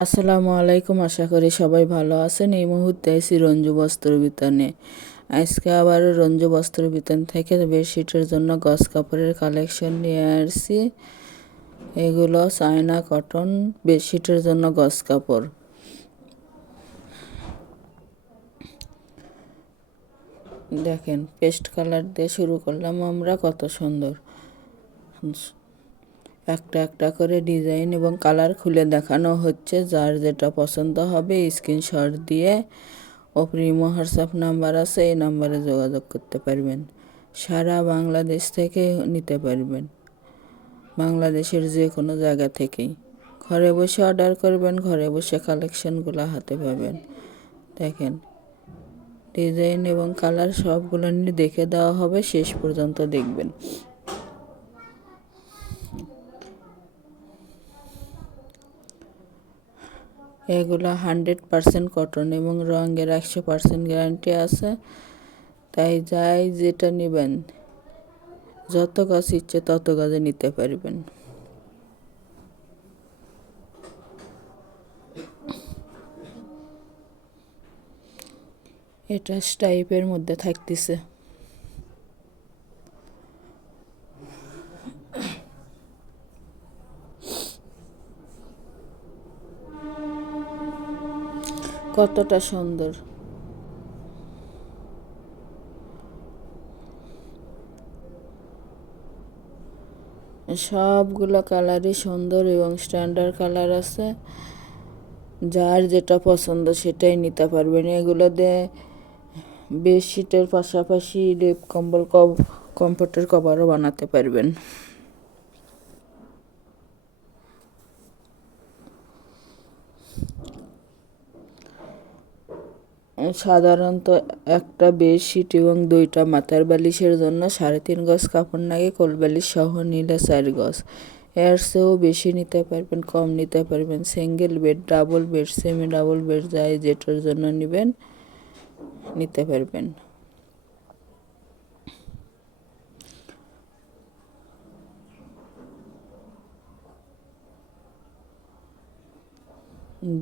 আসসালামু আলাইকুম, আশা করি সবাই ভালো আছেন। এই মুহূর্তে আছি রঞ্জু বস্ত্র বিতানে আজকে আবার রঞ্জু বস্ত্র বিতান থেকে বেডশিটের জন্য গস কাপড়ের কালেকশন নিয়ে আসছি। এগুলো চায়না কটন বেডশিটের জন্য গস কাপড়। দেখেন, পেস্ট কালার দিয়ে শুরু করলাম আমরা, কত সুন্দর। একটা একটা করে ডিজাইন এবং কালার খুলে দেখানো হচ্ছে। যার যেটা পছন্দ হবে স্ক্রিনশট দিয়ে অপ্রিমো হোয়াটসঅ্যাপ নাম্বার আছে, এই নাম্বারে যোগাযোগ করতে পারবেন। সারা বাংলাদেশ থেকে নিতে পারবেন। বাংলাদেশের যে কোনো জায়গা থেকেই। ঘরে বসে অর্ডার করবেন, ঘরে বসে কালেকশনগুলো হাতে পাবেন। দেখেন, ডিজাইন এবং কালার সবগুলো নিয়ে দেখে দেওয়া হবে, শেষ পর্যন্ত দেখবেন। এগুলো হান্ড্রেড পারসেন্ট কটন এবং রঙের একশো পারসেন্ট গ্যারান্টি আছে। তাই যাই যেটা নেবেন, যত গাছ ইচ্ছে তত গাছে নিতে পারবেন। এটা স্টাইপের মধ্যে থাকতেছে। কতটা সুন্দর। সবগুলো কালারই সুন্দর এবং স্ট্যান্ডার্ড কালার আছে। যার যেটা পছন্দ সেটাই নিতে পারবেন। এগুলো দিয়ে বেডশিটের পাশাপাশি লেপ কম্বল কম্ফর্টের কভারও বানাতে পারবেন। সাধারণত একটা বেডশিট এবং দুইটা মাথার বালিশের জন্য সাড়ে তিন গজ কাপড় লাগে কোল বালিশ সহ নিলে চার গজ। এর চেয়েও বেশি নিতে পারবেন, কম নিতে পারবেন। Single bed, double bed semi double bed যায় যেটার জন্য নেবেন, নিতে পারবেন।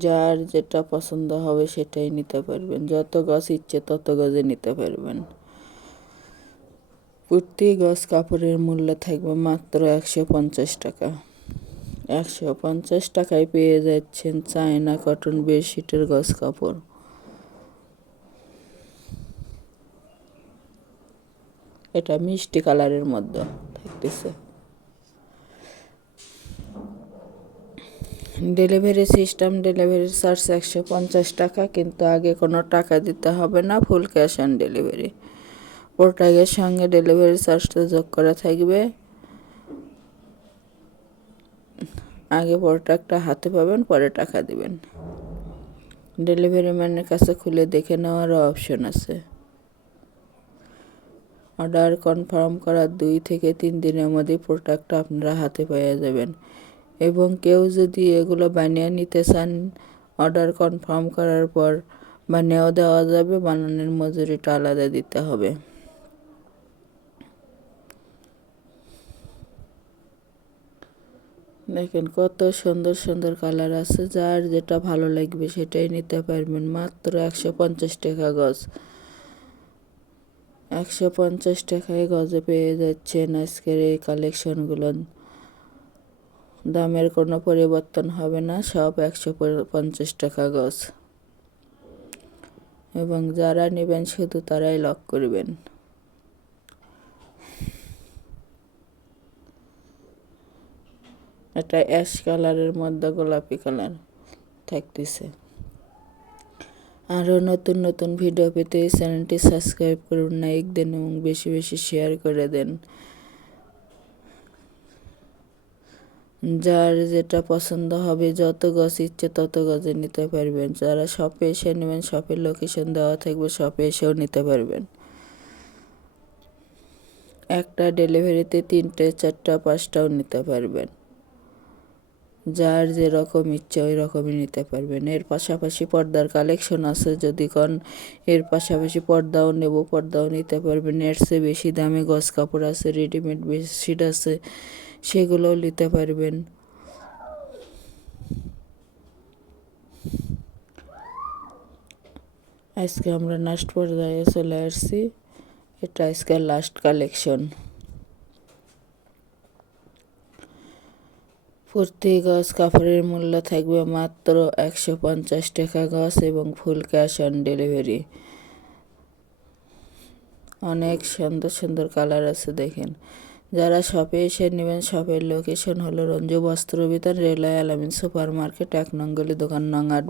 যার যেটা পছন্দ হবে সেটাই নিতে পারবেন। যত গাছ ইচ্ছে তত গাছে নিতে পারবেন। প্রতি গজ কাপড়ের মূল্য থাকবে মাত্র একশো পঞ্চাশ টাকা। একশো পঞ্চাশ টাকায় পেয়ে যাচ্ছেন চায়না কটন বেডশিটের গজ কাপড়। এটা মিষ্টি কালারের মধ্যে থাকতেছে। ডেলিভারি সিস্টেম, ডেলিভারি চার্জ একশো পঞ্চাশ টাকা, কিন্তু আগে কোনো টাকা দিতে হবে না, ফুল ক্যাশ অন ডেলিভারি। প্রোডাক্টের সঙ্গে ডেলিভারি চার্জটা যোগ করা থাকবে। আগে প্রোডাক্টটা হাতে পাবেন, পরে টাকা দিবেন। ডেলিভারি ম্যানের কাছে খুলে দেখে নেওয়ারও অপশন আছে। অর্ডার কনফার্ম করার দুই থেকে তিন দিনের মধ্যে প্রোডাক্টটা আপনারা হাতে পেয়ে যাবেন। এবং কেউ যদি এগুলো বানিয়ে নিতে চান, অর্ডার কনফার্ম করার পর বানিয়েও দেওয়া যাবে, বানানোর মজুরিটা আলাদা দিতে হবে। দেখেন কত সুন্দর সুন্দর কালার আছে, যার যেটা ভালো লাগবে সেটাই নিতে পারবেন। মাত্র একশো পঞ্চাশ টাকা গজ। একশো পঞ্চাশ টাকায় গজে পেয়ে যাচ্ছেন আজকের এই কালেকশনগুলো দামের কোনো পরিবর্তন হবে না, সব একশো পঞ্চাশ টাকা গজ। এবং যারা নেবেন শুধু তারাই লক করবেন। এটা অ্যাশ কালারের মধ্যে গোলাপি কালার থাকতেছে। আরও নতুন নতুন ভিডিও পেতে চ্যানেলটি সাবস্ক্রাইব করুন লাইক দেন এবং বেশি বেশি শেয়ার করে দেন। যার যেটা পছন্দ হবে, যত গাছ ইচ্ছে তত গাছে নিতে পারবেন। যারা শপে এসে নেবেন, শপের লোকেশন দেওয়া থাকবে, শপে এসেও নিতে পারবেন। একটা ডেলিভারিতে তিনটে, চারটা, পাঁচটাও নিতে পারবেন। যার যেরকম ইচ্ছে ওই রকমই নিতে পারবেন। এর পাশাপাশি পর্দার কালেকশন আছে, যদি কন এর পাশাপাশি পর্দাও নেব, পর্দাও নিতে পারবেন। এর চেয়ে বেশি দামে গজ কাপড় আছে রেডিমেড বেডশিট আছে। সেগুলোও নিতে পারবেন। আজকে আমরা লাস্ট পর্যায়ে চলে আসছি। এটা আজকের লাস্ট কালেকশন প্রতি গাছ কাপড়ের মূল্য থাকবে মাত্র একশো পঞ্চাশ টাকা গাছ এবং ফুল ক্যাশ অন ডেলিভারি। অনেক সুন্দর সুন্দর কালার আছে দেখেন। যারা শপে এসে নেবেন, শপের লোকেশন হলো Ranju Bastra Bitan railway, Alamin super market এক নঙ্গলি দোকান নং আট।